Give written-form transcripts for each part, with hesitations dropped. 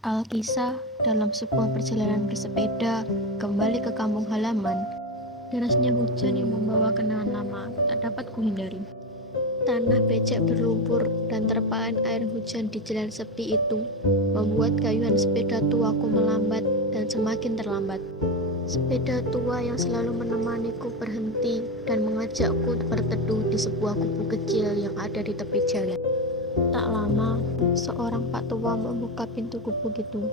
Alkisah dalam sebuah perjalanan bersepeda kembali ke kampung halaman. Derasnya hujan yang membawa kenangan lama tak dapat kuhindari. Tanah becek berlumpur dan terpaan air hujan di jalan sepi itu membuat kayuhan sepeda tuaku melambat dan semakin terlambat. Sepeda tua yang selalu menemaniku berhenti dan mengajakku berteduh di sebuah kubu kecil yang ada di tepi jalan. Tak lama, seorang Pak Tua membuka pintu gubuk itu.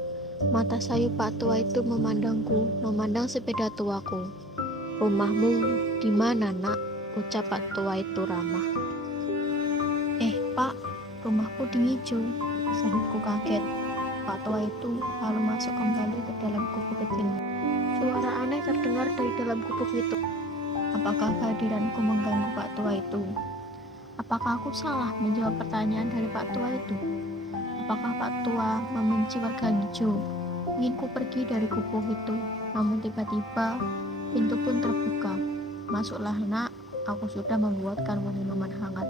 Mata sayu Pak Tua itu memandangku, memandang sepeda tuaku. "Rumahmu di mana, Nak?" ucap Pak Tua itu ramah. Pak, rumahku di Ngijul," sahutku kaget. Pak Tua itu lalu masuk kembali ke dalam gubuk kecil. Suara aneh terdengar dari dalam gubuk itu. Apakah kehadiranku mengganggu Pak Tua itu? Apakah aku salah menjawab pertanyaan dari Pak Tua itu? Apakah Pak Tua membenci warga hijau? Ingin ku pergi dari gubuk itu, namun tiba-tiba pintu pun terbuka. "Masuklah, Nak, aku sudah membuatkanmu minuman hangat.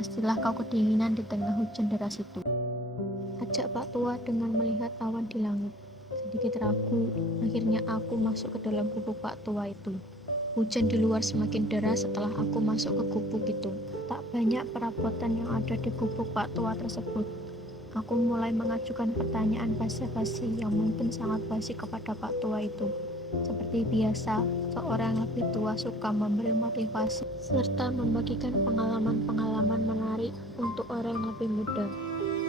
Pastilah kau kedinginan di tengah hujan deras itu," ajak Pak Tua dengan melihat awan di langit. Sedikit ragu, akhirnya aku masuk ke dalam gubuk Pak Tua itu. Hujan di luar semakin deras setelah aku masuk ke gubuk itu. Tak banyak perabotan yang ada di gubuk Pak Tua tersebut. Aku mulai mengajukan pertanyaan basa-basi yang mungkin sangat basi kepada Pak Tua itu. Seperti biasa, seorang yang lebih tua suka memberi motivasi serta membagikan pengalaman-pengalaman menarik untuk orang yang lebih muda.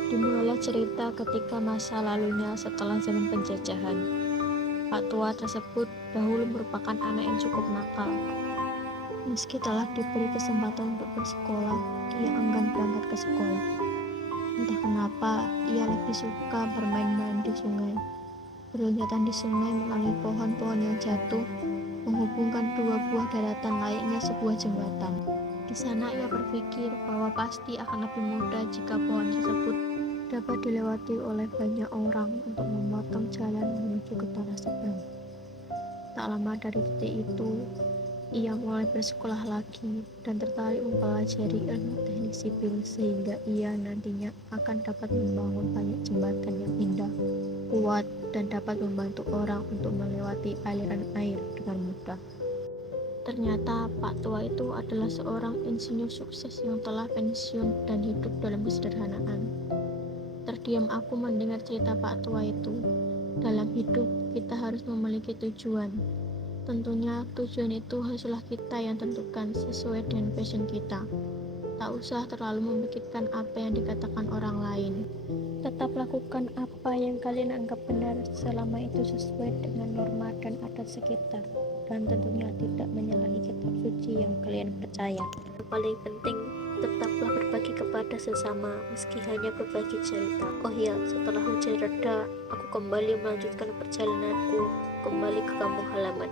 Dimulailah cerita ketika masa lalunya setelah zaman penjajahan. Pak Tua tersebut dahulu merupakan anak yang cukup nakal. Meski telah diberi kesempatan untuk bersekolah, ia enggan berangkat ke sekolah. Entah kenapa, ia lebih suka bermain-main di sungai. Berloncatan di sungai melalui pohon-pohon yang jatuh, menghubungkan dua buah daratan layaknya sebuah jembatan. Di sana ia berpikir bahwa pasti akan lebih mudah jika pohon tersebut dapat dilewati oleh banyak orang untuk memotong jalan menuju ke tanah seberang. Tak lama dari titik itu, ia mulai bersekolah lagi dan tertarik mempelajari ilmu teknik sipil sehingga ia nantinya akan dapat membangun banyak jembatan yang indah, kuat, dan dapat membantu orang untuk melewati aliran air dengan mudah. Ternyata Pak Tua itu adalah seorang insinyur sukses yang telah pensiun dan hidup dalam kesederhanaan. Terdiam aku mendengar cerita Pak Tua itu. Dalam hidup, kita harus memiliki tujuan. Tentunya tujuan itu haruslah kita yang tentukan sesuai dengan passion kita. Tak usah terlalu memikirkan apa yang dikatakan orang lain. Tetap lakukan apa yang kalian anggap benar selama itu sesuai dengan norma dan adat sekitar. Dan tentunya tidak menyalahi kitab suci yang kalian percaya. Yang paling penting, tetaplah berbagi kepada sesama meski hanya berbagi cerita. Oh ya, setelah hujan reda, aku kembali melanjutkan perjalananku kembali ke kampung halaman.